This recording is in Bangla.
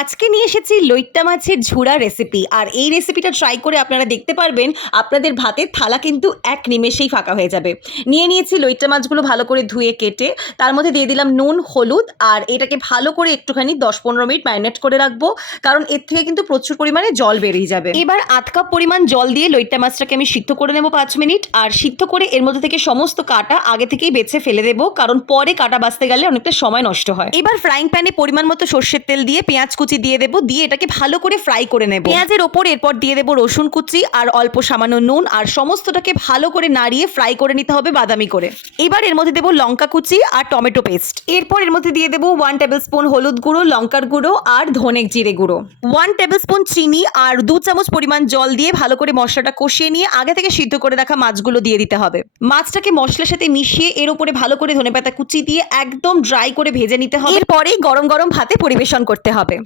আজকে নিয়ে এসেছি লইট্টা মাছের ঝুরা রেসিপি। আর এই রেসিপিটা ট্রাই করে আপনারা দেখতে পারবেন আপনাদের ভাতের থালা কিন্তু এক নিমেষেই ফাঁকা হয়ে যাবে। নিয়ে নিয়েছি লইট্টা মাছগুলো ভালো করে ধুয়ে কেটে, তার মধ্যে দিয়ে দিলাম নুন, হলুদ, আর এটাকে ভালো করে একটুখানি 10-15 মিনিট ম্যারিনেট করে রাখবো, কারণ এর থেকে কিন্তু প্রচুর পরিমাণে জল বেরিয়ে যাবে। এবার আধ কাপ পরিমাণ জল দিয়ে লইট্টা মাছটাকে আমি সিদ্ধ করে নেবো 5 মিনিট। আর সিদ্ধ করে এর মধ্যে থেকে সমস্ত কাঁটা আগে থেকেই বেছে ফেলে দেবো, কারণ পরে কাঁটা বাছতে গেলে অনেকটা সময় নষ্ট হয়। এবার ফ্রাইং প্যানে পরিমাণ মতো সর্ষের তেল দিয়ে পেঁয়াজ কুচি দিয়ে দেবো, দিয়ে এটাকে ভালো করে ফ্রাই করে নেব। পেঁয়াজের ওপর এরপর দিয়ে দেবো রসুন কুচি আর অল্প সামান্য নুন, আর সমস্তটাকে ভালো করে নাড়িয়ে ফ্রাই করে নিতে হবে বাদামি করে। এবার এর মধ্যে দেবো লঙ্কা কুচি আর টমেটো পেস্ট। এরপর এর মধ্যে দিয়ে দেবো 1 টেবিল স্পুন হলুদ গুঁড়ো, লঙ্কার গুঁড়ো আর ধনে জিরে গুঁড়ো, 1 টেবিল স্পুন চিনি আর 2 চামচ পরিমাণ জল দিয়ে ভালো করে মশলাটা কষিয়ে নিয়ে আগে থেকে সিদ্ধ করে রাখা মাছগুলো দিয়ে দিতে হবে। মাছটাকে মশলার সাথে মিশিয়ে এর উপরে ভালো করে ধনেপাতা কুচি দিয়ে একদম ড্রাই করে ভেজে নিতে হবে। এরপরেই গরম গরম ভাতে পরিবেশন করতে হবে।